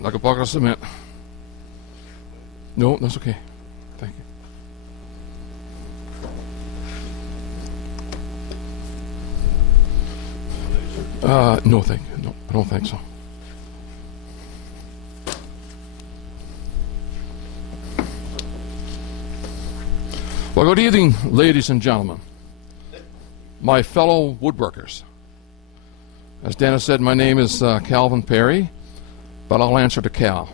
Like a bucket of cement. No, that's okay. Thank you. No, thank you. No, I don't think so. Well, good evening, ladies and gentlemen, my fellow woodworkers. As Dennis said, my name is Calvin Perry, but I'll answer to Cal.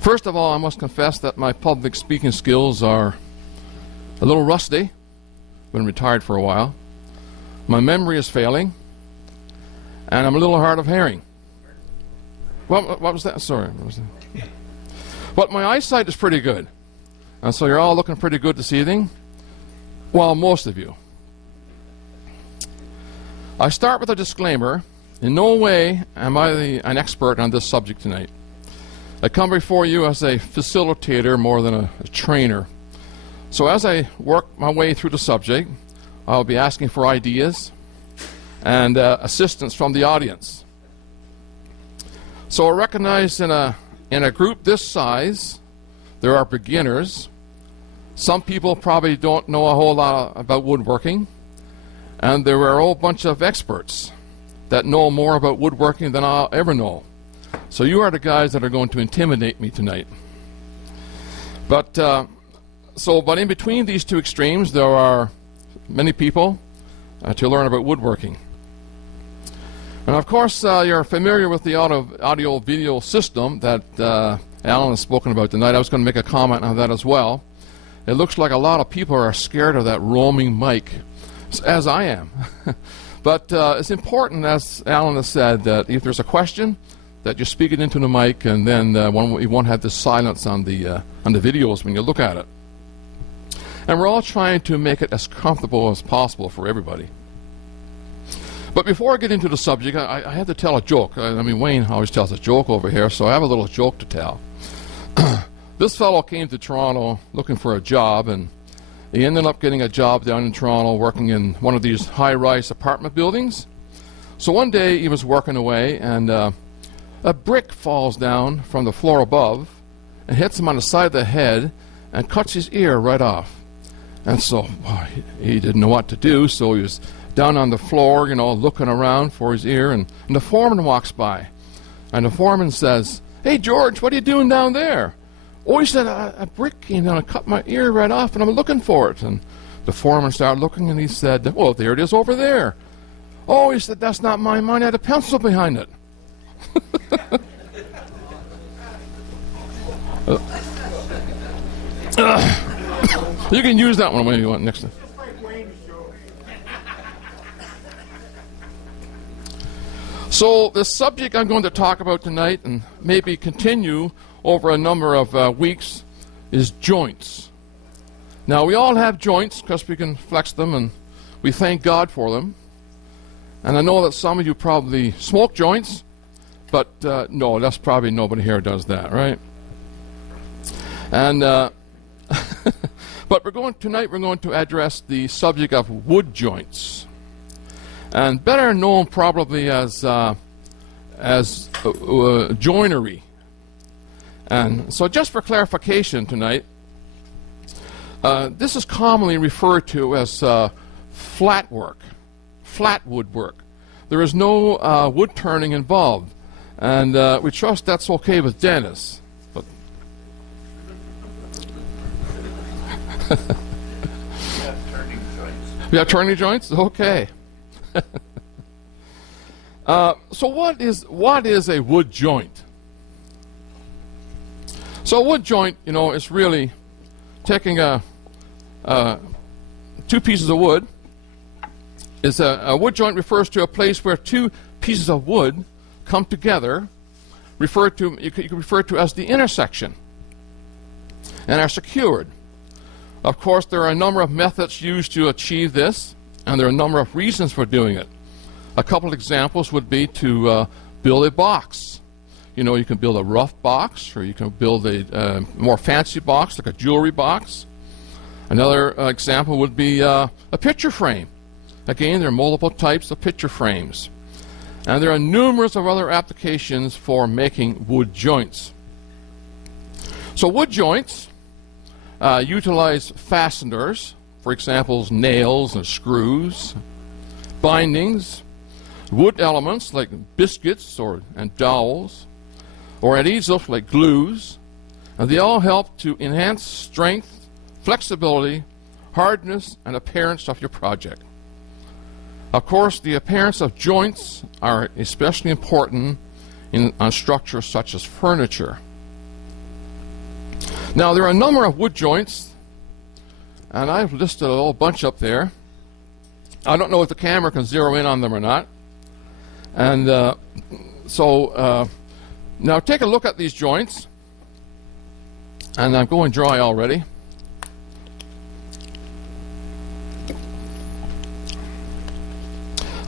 First of all, I must confess that my public speaking skills are a little rusty. Been retired for a while. My memory is failing, and I'm a little hard of hearing. What was that? Sorry. What was that? But my eyesight is pretty good. And so you're all looking pretty good this evening. Well, most of you. I start with a disclaimer. In no way am I an expert on this subject tonight. I come before you as a facilitator more than a trainer. So as I work my way through the subject, I'll be asking for ideas and assistance from the audience. So I recognize in a group this size, there are beginners. Some people probably don't know a whole lot about woodworking, and there are a whole bunch of experts that know more about woodworking than I'll ever know. So you are the guys that are going to intimidate me tonight. But in between these two extremes, there are many people to learn about woodworking. And of course, you're familiar with the audio-video system that Alan has spoken about tonight. I was going to make a comment on that as well. It looks like a lot of people are scared of that roaming mic, as I am. But it's important, as Alan has said, that if there's a question, that you speak it into the mic, and then you won't have this silence on the videos when you look at it. And we're all trying to make it as comfortable as possible for everybody. But before I get into the subject, I have to tell a joke. I mean, Wayne always tells a joke over here, so I have a little joke to tell. This fellow came to Toronto looking for a job, and he ended up getting a job down in Toronto working in one of these high-rise apartment buildings. So one day he was working away, and a brick falls down from the floor above and hits him on the side of the head and cuts his ear right off. And so he didn't know what to do, so he was down on the floor, looking around for his ear, and the foreman walks by. And the foreman says, "Hey, George, what are you doing down there?" "Oh," he said, a brick came down and cut my ear right off, and I'm looking for it. And the foreman started looking, and he said, "Well, there it is over there." "Oh," he said, "that's not mine. Mine had a pencil behind it." You can use that one when you want next time. So the subject I'm going to talk about tonight, and maybe continue over a number of weeks, is joints. Now, we all have joints because we can flex them, and we thank God for them. And I know that some of you probably smoke joints, but no, that's probably nobody here does that, right? And but tonight we're going to address the subject of wood joints, and better known probably as joinery. And so, just for clarification tonight, this is commonly referred to as flat woodwork. There is no wood turning involved, and we trust that's okay with Dennis. But we have turning joints. Okay. So what is a wood joint? So a wood joint, is really taking two pieces of wood. A wood joint refers to a place where two pieces of wood come together, you can refer to as the intersection, and are secured. Of course, there are a number of methods used to achieve this, and there are a number of reasons for doing it. A couple of examples would be to build a box. You can build a rough box, or you can build a more fancy box, like a jewelry box. Another example would be a picture frame. Again, there are multiple types of picture frames. And there are numerous of other applications for making wood joints. So wood joints utilize fasteners, for example, nails and screws, bindings, wood elements like biscuits and dowels, or adhesives like glues, and they all help to enhance strength, flexibility, hardness, and appearance of your project. Of course, the appearance of joints are especially important on structures such as furniture. Now, there are a number of wood joints, and I've listed a whole bunch up there. I don't know if the camera can zero in on them or not. And now take a look at these joints. And I'm going dry already.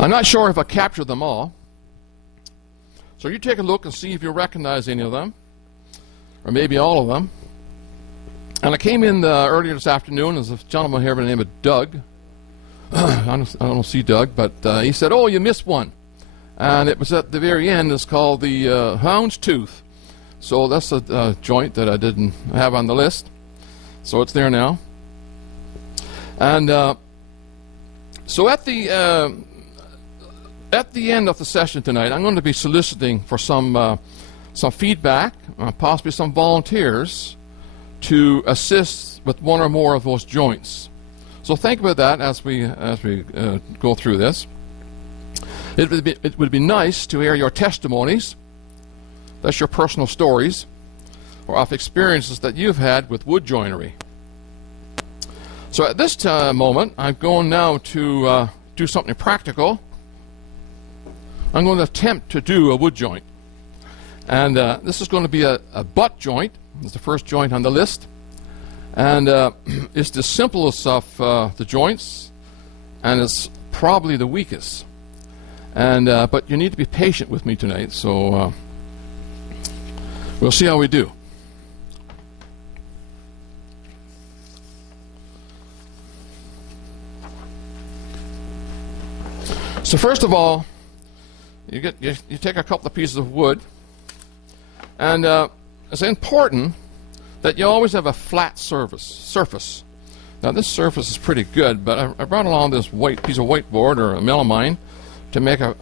I'm not sure if I captured them all. So you take a look and see if you recognize any of them, or maybe all of them. And I came in earlier this afternoon. There's a gentleman here by the name of Doug. I don't see Doug, but he said, "Oh, you missed one." And it was at the very end. It's called the hound's tooth. So that's a joint that I didn't have on the list. So it's there now. And so at the end of the session tonight, I'm going to be soliciting for some feedback, possibly some volunteers, to assist with one or more of those joints. So think about that as we go through this. It would be nice to hear your testimonies. That's your personal stories or of experiences that you've had with wood joinery. So at this moment, I'm going now to do something practical. I'm going to attempt to do a wood joint. And this is going to be a butt joint. It's the first joint on the list. And it's the simplest of the joints, and it's probably the weakest. And but you need to be patient with me tonight, so we'll see how we do. So first of all, you take a couple of pieces of wood, and it's important that you always have a flat surface. Now this surface is pretty good, but I brought along this piece of whiteboard or a melamine to make a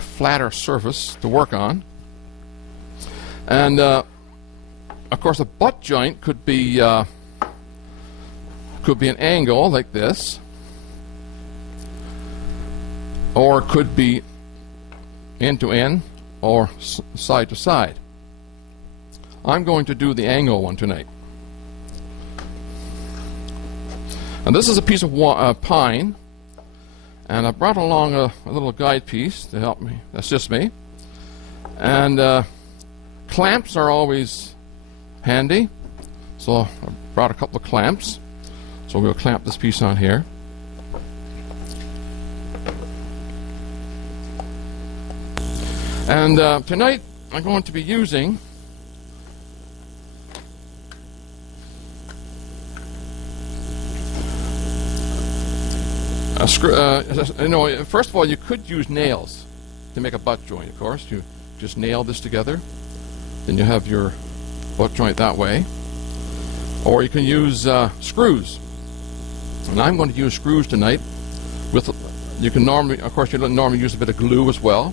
flatter surface to work on. And of course a butt joint could be an angle like this, or it could be end to end or side to side. I'm going to do the angle one tonight. And this is a piece of pine, and I brought along a little guide piece to help me, assist me. And clamps are always handy, so I brought a couple of clamps. So we'll clamp this piece on here. And tonight I'm going to be using a screw. First of all, you could use nails to make a butt joint. Of course, you just nail this together, then you have your butt joint that way. Or you can use screws, and I'm going to use screws tonight. You can normally, of course, you normally use a bit of glue as well.